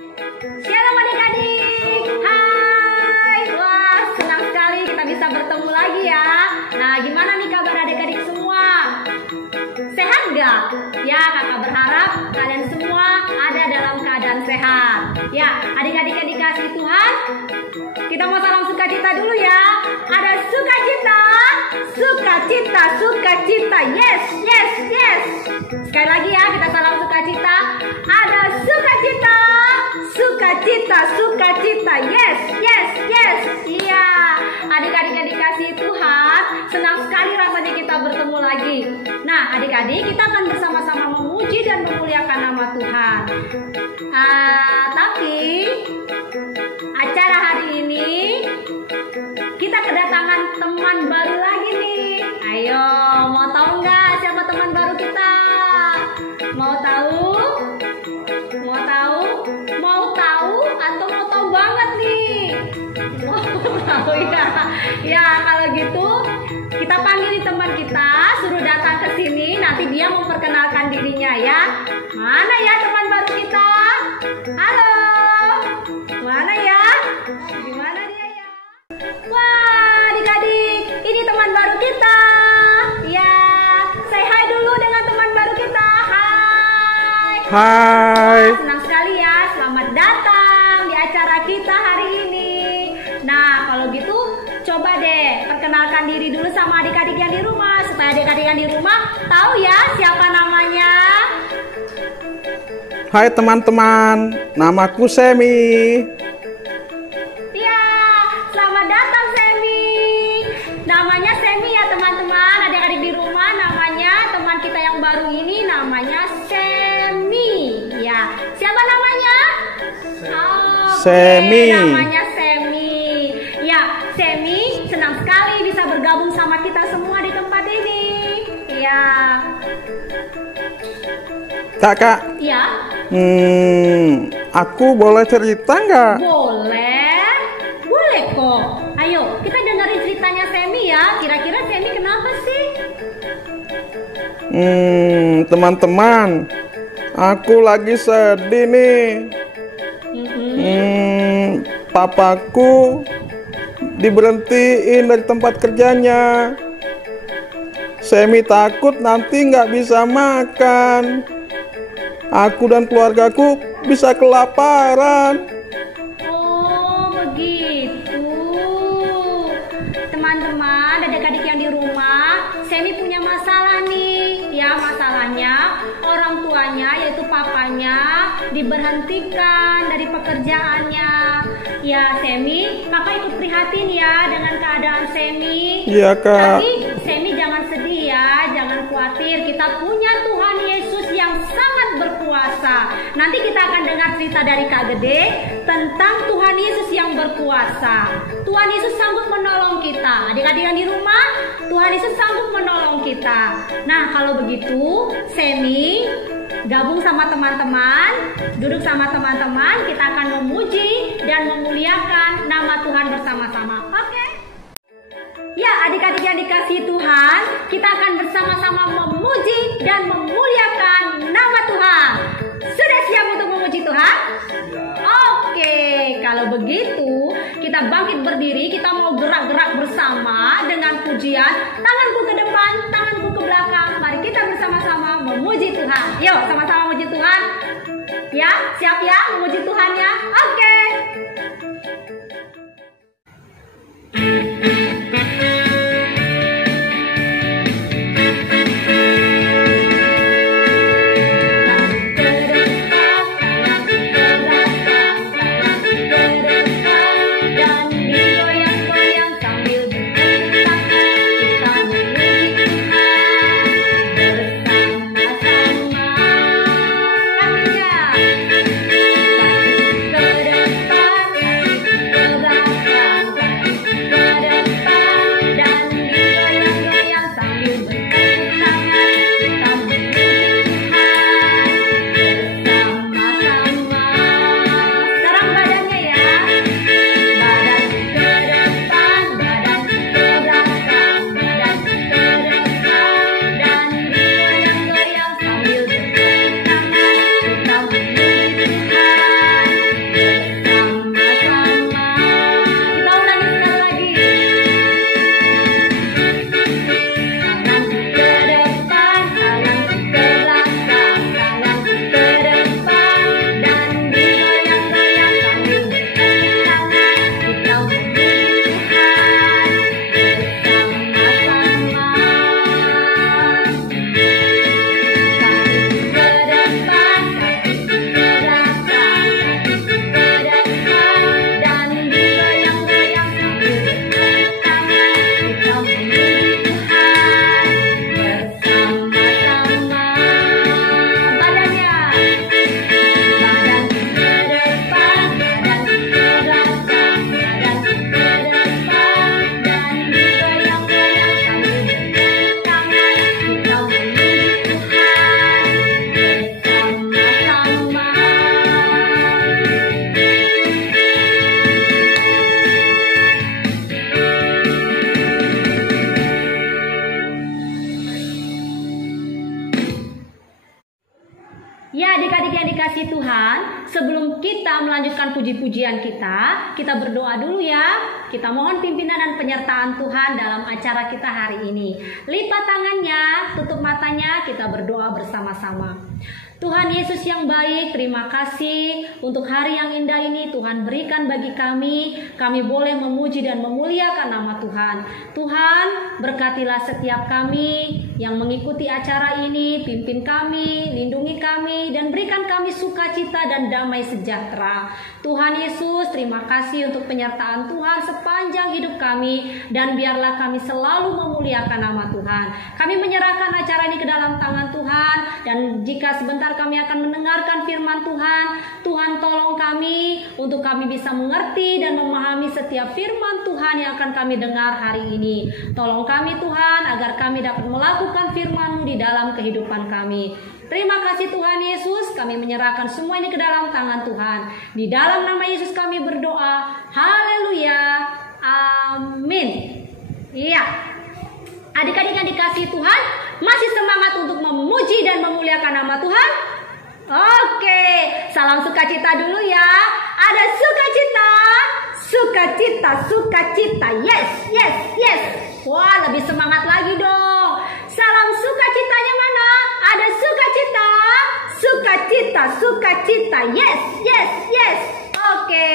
Shalom adik-adik. Hai. Wah, senang sekali kita bisa bertemu lagi ya. Nah, gimana nih kabar adik-adik semua? Sehat gak? Ya, kakak berharap kalian semua ada dalam keadaan sehat. Ya, adik-adik yang dikasih Tuhan, kita mau salam sukacita dulu ya. Ada sukacita, sukacita, sukacita. Yes, yes, yes. Sekali lagi ya, kita salam sukacita. Ada sukacita, sukacita, sukacita. Yes, yes, yes. Iya, adik-adik yang dikasih Tuhan, senang sekali rasanya kita bertemu lagi. Nah, adik-adik, kita akan bersama-sama memuji dan memuliakan nama Tuhan. Tapi acara hari ini kita kedatangan teman baru lagi nih. Ayo, mau tahu nggak siapa teman baru kita? Mau tahu? Mau tahu? Mau tahu atau mau tahu banget nih? Mau tahu ya? Ya, kalau gitu kita panggil teman kita, suruh datang ke sini. Nanti dia memperkenalkan dirinya ya. Mana ya teman baru kita? Halo, mana ya? Gimana dia ya? Wah, adik-adik, ini teman baru kita. Ya, say hi dulu dengan teman baru kita. Hai. Hai. Senang sekali ya, selamat datang di acara kita hari ini. Nah, kalau gitu coba deh perkenalkan diri dulu sama adik-adik yang di rumah, supaya adik-adik yang di rumah tahu ya siapa namanya. Hai teman-teman, namaku Semi. Ya, selamat datang Semi. Namanya Semi ya teman-teman, adik-adik di rumah, namanya teman kita yang baru ini namanya Semi. Ya, siapa namanya? Semi. Namanya Semi. Ya, Semi senang sekali bisa bergabung sama kita semua di tempat ini. Ya. Kakak, Ya. aku boleh cerita nggak? Boleh. Boleh kok. Ayo, kita dengerin ceritanya Semi ya. Kira-kira Semi kenapa sih? Teman-teman, aku lagi sedih nih. Papaku diberhentiin dari tempat kerjanya. Semi takut nanti nggak bisa makan. Aku dan keluargaku bisa kelaparan. Oh, begitu. Teman-teman, adik-adik yang di rumah, Semi punya masalah nih. Ya, masalahnya orang tuanya yaitu papanya diberhentikan dari pekerjaannya. Ya, Semi, kakak ikut prihatin ya dengan keadaan Semi. Iya, Kak. Tapi Semi jangan sedih ya, jangan khawatir. Kita punya Tuhan Yesus yang sangat berkuasa. Nanti kita akan dengar cerita dari Kak Gede tentang Tuhan Yesus yang berkuasa. Tuhan Yesus sanggup menolong kita. Adik-adik yang di rumah, Tuhan Yesus sanggup menolong kita. Nah, kalau begitu, Semi gabung sama teman-teman, duduk sama teman-teman, kita akan memuji dan memuliakan nama Tuhan bersama-sama. Oke? Ya, adik-adik yang dikasihi Tuhan, kita akan bersama-sama memuji dan memuliakan nama Tuhan. Sudah siap untuk memuji Tuhan? Oke, kalau begitu kita bangkit berdiri, kita mau gerak-gerak bersama dengan pujian. Tanganku ke depan, tanganku ke belakang. Mari kita bersama-sama memuji Tuhan. Yuk, sama-sama memuji Tuhan. Ya, siap ya memuji Tuhan ya? Oke. Bersama-sama. sebelum kita melanjutkan puji-pujian kita berdoa dulu ya. Kita mohon pimpinan dan penyertaan Tuhan dalam acara kita hari ini. Lipat tangannya, tutup matanya, kita berdoa bersama-sama. Tuhan Yesus yang baik, terima kasih untuk hari yang indah ini Tuhan berikan bagi kami. Kami boleh memuji dan memuliakan nama Tuhan. Tuhan, berkatilah setiap kami yang mengikuti acara ini, pimpin kami, lindungi kami, dan berikan kami sukacita dan damai sejahtera. Tuhan Yesus, terima kasih untuk penyertaan Tuhan sepanjang hidup kami, dan biarlah kami selalu memuliakan nama Tuhan. Kami menyerahkan acara ini ke dalam tangan Tuhan, dan jika sebentar kami akan mendengarkan firman Tuhan, Tuhan tolong kami untuk kami bisa mengerti dan memahami setiap firman Tuhan yang akan kami dengar hari ini. Tolong kami Tuhan agar kami dapat melakukan firman-Mu di dalam kehidupan kami. Terima kasih Tuhan Yesus, kami menyerahkan semua ini ke dalam tangan Tuhan. Di dalam nama Yesus kami berdoa. Haleluya. Amin. Iya. Adik-adik yang dikasihi Tuhan, masih semangat untuk memuji dan memuliakan nama Tuhan? Oke, salam sukacita dulu ya. Ada sukacita, sukacita, sukacita. Yes, yes, yes. Wah, lebih semangat lagi dong. Salam sukacitanya mana? Ada sukacita, sukacita, sukacita. Yes, yes, yes. Oke,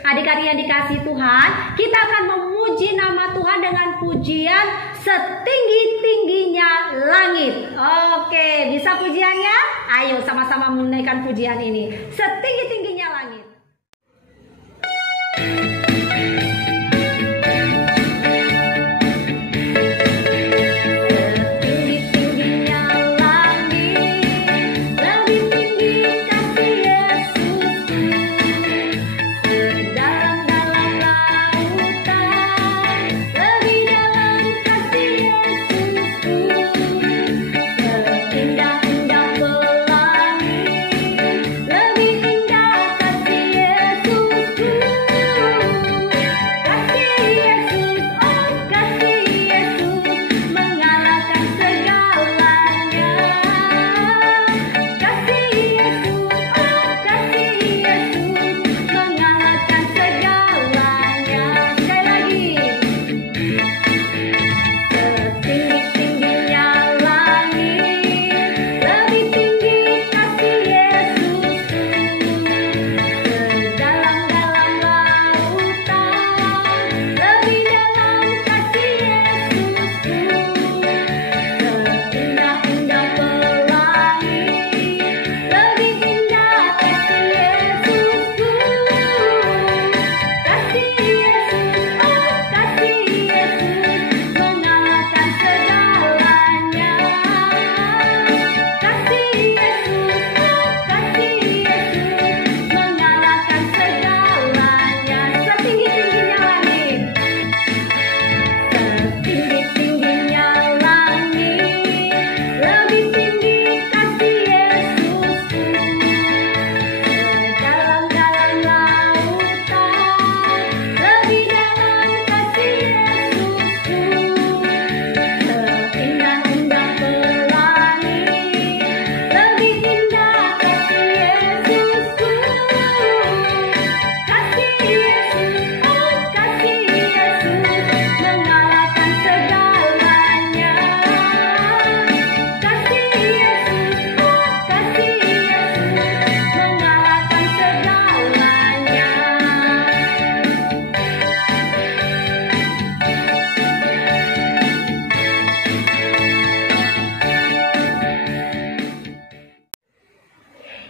adik-adik yang dikasihi Tuhan, kita akan memuji nama Tuhan dengan pujian setinggi-tingginya langit. Oke, bisa pujiannya? Ayo sama-sama menaikkan pujian ini. Setinggi-tingginya langit.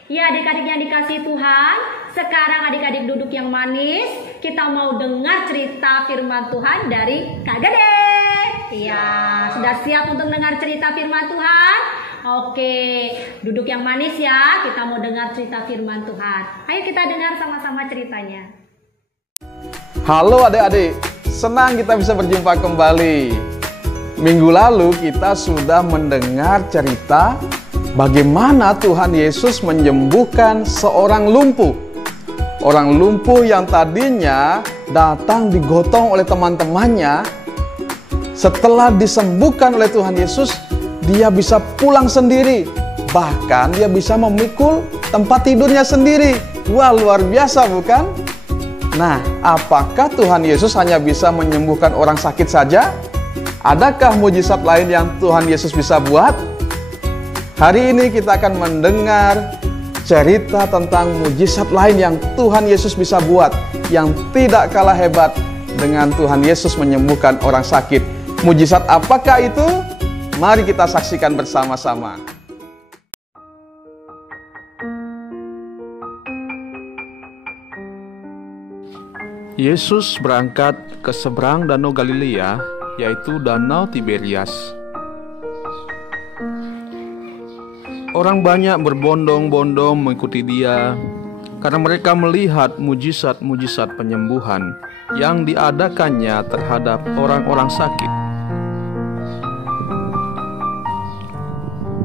Ya adik-adik yang dikasihi Tuhan, sekarang adik-adik duduk yang manis. Kita mau dengar cerita firman Tuhan dari Kak Gede. Ya, sudah siap untuk dengar cerita firman Tuhan? Oke, duduk yang manis ya. Kita mau dengar cerita firman Tuhan. Ayo kita dengar sama-sama ceritanya. Halo adik-adik, senang kita bisa berjumpa kembali. Minggu lalu kita sudah mendengar cerita bagaimana Tuhan Yesus menyembuhkan seorang lumpuh. Orang lumpuh yang tadinya datang digotong oleh teman-temannya, setelah disembuhkan oleh Tuhan Yesus, dia bisa pulang sendiri. Bahkan dia bisa memikul tempat tidurnya sendiri. Wah, luar biasa bukan? Nah, apakah Tuhan Yesus hanya bisa menyembuhkan orang sakit saja? Adakah mujizat lain yang Tuhan Yesus bisa buat? Hari ini kita akan mendengar cerita tentang mujizat lain yang Tuhan Yesus bisa buat, yang tidak kalah hebat dengan Tuhan Yesus menyembuhkan orang sakit. Mujizat apakah itu? Mari kita saksikan bersama-sama. Yesus berangkat ke seberang Danau Galilea, yaitu Danau Tiberias. Orang banyak berbondong-bondong mengikuti dia karena mereka melihat mujizat-mujizat penyembuhan yang diadakannya terhadap orang-orang sakit.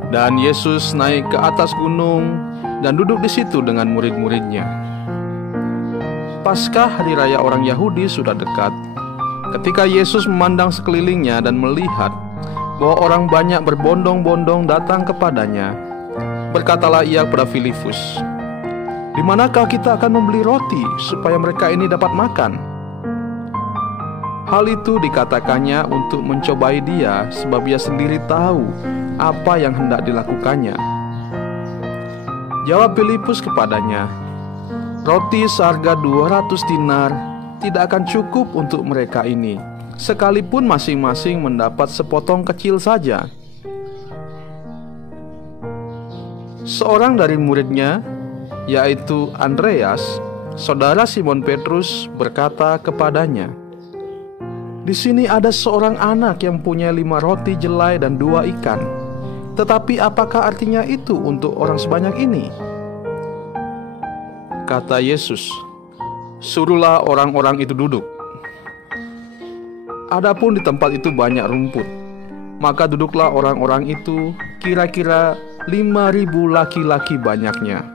Dan Yesus naik ke atas gunung dan duduk di situ dengan murid-muridnya. Paskah hari raya orang Yahudi sudah dekat. Ketika Yesus memandang sekelilingnya dan melihat bahwa orang banyak berbondong-bondong datang kepadanya, berkatalah ia kepada Filipus, "Di manakah kita akan membeli roti supaya mereka ini dapat makan?" Hal itu dikatakannya untuk mencobai dia, sebab ia sendiri tahu apa yang hendak dilakukannya. Jawab Filipus kepadanya, "Roti seharga 200 dinar tidak akan cukup untuk mereka ini, sekalipun masing-masing mendapat sepotong kecil saja." Seorang dari muridnya, yaitu Andreas, saudara Simon Petrus, berkata kepadanya, "Di sini ada seorang anak yang punya 5 roti jelai dan 2 ikan. Tetapi apakah artinya itu untuk orang sebanyak ini?" Kata Yesus, "Suruhlah orang-orang itu duduk." Adapun di tempat itu banyak rumput, maka duduklah orang-orang itu, kira-kira 5.000 laki-laki banyaknya.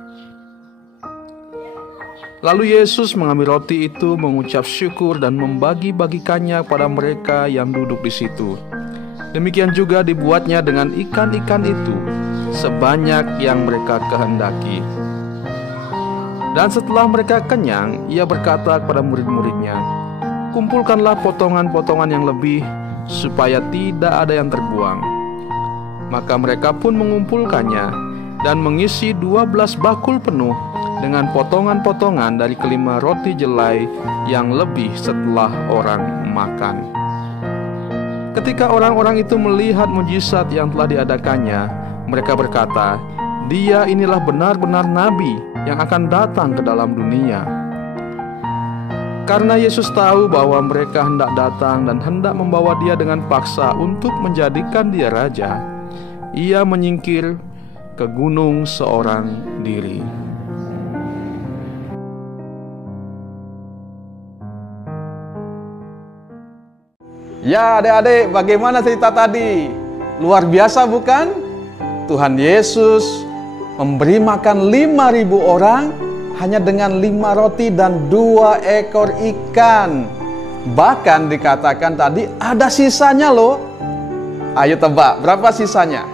Lalu Yesus mengambil roti itu, mengucap syukur dan membagi-bagikannya pada mereka yang duduk di situ. Demikian juga dibuatnya dengan ikan-ikan itu, sebanyak yang mereka kehendaki. Dan setelah mereka kenyang, ia berkata kepada murid-muridnya, "Kumpulkanlah potongan-potongan yang lebih, supaya tidak ada yang terbuang." Maka mereka pun mengumpulkannya dan mengisi 12 bakul penuh dengan potongan-potongan dari kelima roti jelai yang lebih setelah orang makan. Ketika orang-orang itu melihat mujizat yang telah diadakannya, mereka berkata, "Dia inilah benar-benar nabi yang akan datang ke dalam dunia." Karena Yesus tahu bahwa mereka hendak datang dan hendak membawa dia dengan paksa untuk menjadikan dia raja, ia menyingkir ke gunung seorang diri. Ya adik-adik, bagaimana cerita tadi? Luar biasa bukan? Tuhan Yesus memberi makan 5.000 orang hanya dengan 5 roti dan 2 ekor ikan. Bahkan dikatakan tadi ada sisanya loh. Ayo tebak, berapa sisanya?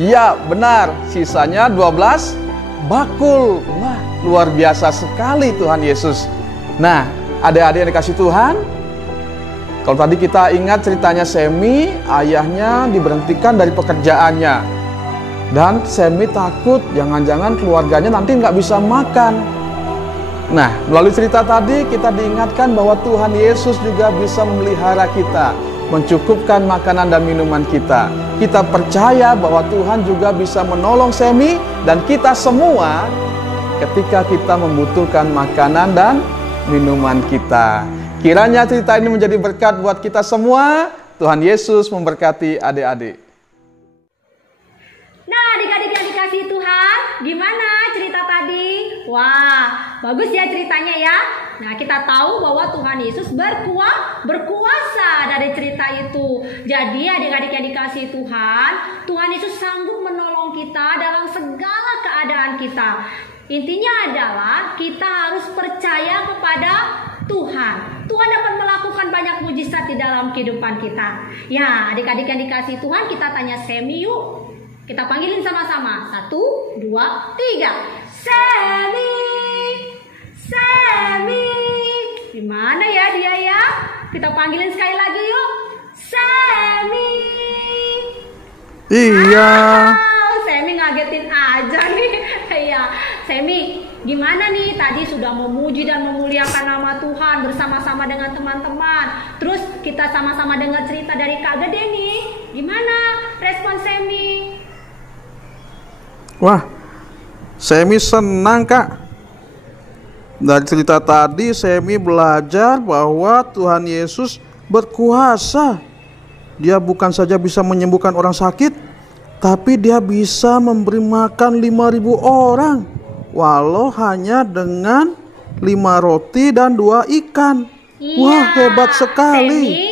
Ya benar, sisanya 12 bakul. Wah, luar biasa sekali Tuhan Yesus. Nah, adik-adik yang dikasih Tuhan, kalau tadi kita ingat ceritanya Semi, ayahnya diberhentikan dari pekerjaannya. Dan Semi takut jangan-jangan keluarganya nanti nggak bisa makan. Nah, melalui cerita tadi kita diingatkan bahwa Tuhan Yesus juga bisa memelihara kita, mencukupkan makanan dan minuman kita. Kita percaya bahwa Tuhan juga bisa menolong Semi dan kita semua ketika kita membutuhkan makanan dan minuman kita. Kiranya cerita ini menjadi berkat buat kita semua. Tuhan Yesus memberkati adik-adik. Nah, adik-adik yang dikasihi Tuhan, gimana cerita tadi? Wah, bagus ya ceritanya ya. Nah, kita tahu bahwa Tuhan Yesus berkuasa dari cerita itu. Jadi adik-adik yang dikasihi Tuhan, Tuhan Yesus sanggup menolong kita dalam segala keadaan kita. Intinya adalah kita harus percaya kepada Tuhan. Tuhan dapat melakukan banyak mujizat di dalam kehidupan kita. Ya, adik-adik yang dikasihi Tuhan, kita tanya Semi yuk. Kita panggilin sama-sama. 1, 2, 3. Semi. Semi. Gimana ya dia ya? Kita panggilin sekali lagi yuk. Semi. Iya. Semi ngagetin aja nih. Iya, Semi, gimana nih? Tadi sudah memuji dan memuliakan nama Tuhan bersama-sama dengan teman-teman. Terus kita sama-sama dengar cerita dari Kak Gede nih. Gimana respon Semi? Wah, Semi senang, Kak. Dari cerita tadi Semi belajar bahwa Tuhan Yesus berkuasa. Dia bukan saja bisa menyembuhkan orang sakit, tapi dia bisa memberi makan 5.000 orang, walau hanya dengan 5 roti dan 2 ikan. Iya, Wah, hebat sekali. Semi,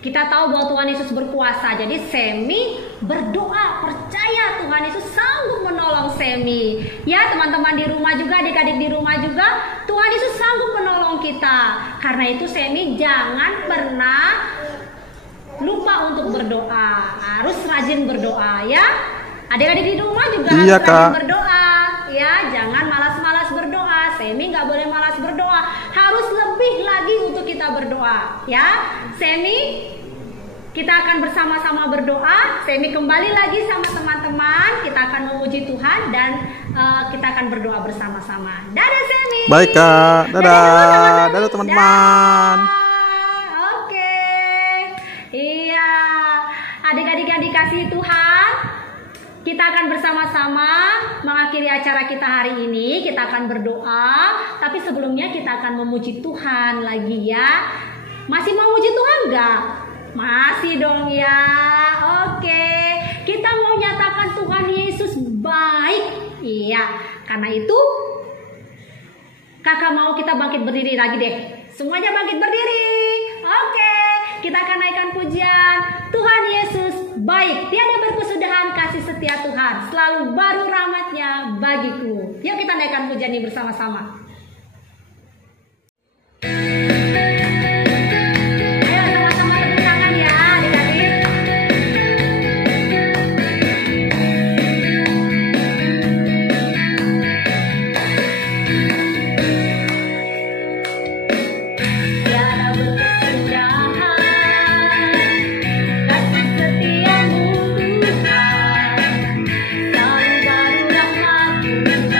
kita tahu bahwa Tuhan Yesus berkuasa. Jadi Semi berdoa, percaya Tuhan Yesus sanggup menolong Semi. Ya, teman-teman di rumah juga, adik-adik di rumah juga, Tuhan Yesus sanggup menolong kita. Karena itu Semi jangan pernah lupa untuk berdoa. Harus rajin berdoa ya. Adik-adik di rumah juga Iya, harus Kak. rajin berdoa. Ya, jangan malas-malas berdoa. Semi nggak boleh malas berdoa. Harus lebih lagi untuk kita berdoa. Ya, Semi, kita akan bersama-sama berdoa. Semi kembali lagi sama teman-teman. Kita akan memuji Tuhan dan kita akan berdoa bersama-sama. Dadah Semi. Baik, Kak. Dadah. Dadah, Dadah, teman-teman. Oke. Iya. Adik-adik yang dikasihi Tuhan, kita akan bersama-sama mengakhiri acara kita hari ini. Kita akan berdoa, tapi sebelumnya kita akan memuji Tuhan lagi ya. Masih mau muji Tuhan nggak? Masih dong ya. Oke. Kita mau nyatakan Tuhan Yesus baik. Iya. Karena itu kakak mau kita bangkit berdiri lagi deh. Semuanya bangkit berdiri. Oke. Kita akan naikkan pujian. Tuhan Yesus baik. Tiada berkesudahan kasih setia Tuhan. Selalu baru rahmatnya bagiku. Yuk kita naikkan pujian ini bersama-sama. Ayo sama-sama tepuk tangan ya adik-adik. Tiada berkesudahan kasih setiamu Tuhan, selalu baru rahmat-Mu bagiku.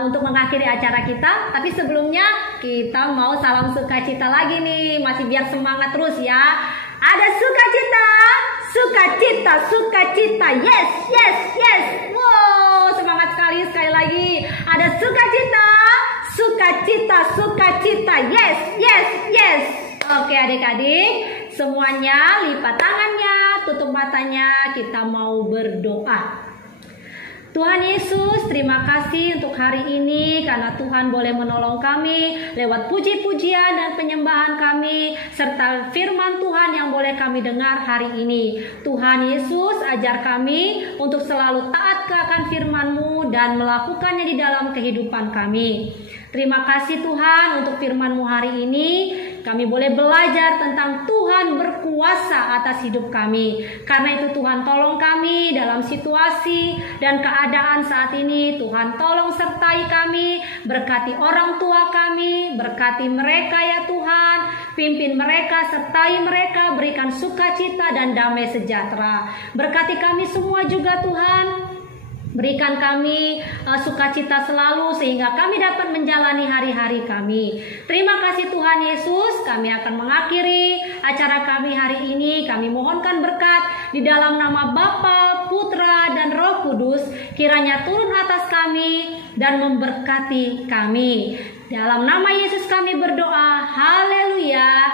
untuk mengakhiri acara kita. Tapi sebelumnya kita mau salam sukacita lagi nih, masih biar semangat terus ya. Ada sukacita, sukacita, sukacita. Yes, yes, yes. Wow, semangat sekali lagi. Ada sukacita, sukacita, sukacita. Yes, yes, yes. Oke adik-adik, semuanya lipat tangannya, tutup matanya, kita mau berdoa. Tuhan Yesus, terima kasih untuk hari ini karena Tuhan boleh menolong kami lewat puji-pujian dan penyembahan kami serta firman Tuhan yang boleh kami dengar hari ini. Tuhan Yesus, ajar kami untuk selalu taat akan firman-Mu dan melakukannya di dalam kehidupan kami. Terima kasih Tuhan untuk firman-Mu hari ini. Kami boleh belajar tentang Tuhan berkuasa atas hidup kami. Karena itu Tuhan tolong kami dalam situasi dan keadaan saat ini. Tuhan tolong sertai kami, berkati orang tua kami, berkati mereka ya Tuhan. Pimpin mereka, sertai mereka, berikan sukacita dan damai sejahtera. Berkati kami semua juga Tuhan. Berikan kami sukacita selalu sehingga kami dapat menjalani hari-hari kami. Terima kasih Tuhan Yesus. Kami akan mengakhiri acara kami hari ini. Kami mohonkan berkat di dalam nama Bapa, Putra, dan Roh Kudus. Kiranya turun atas kami dan memberkati kami. Dalam nama Yesus kami berdoa. Haleluya.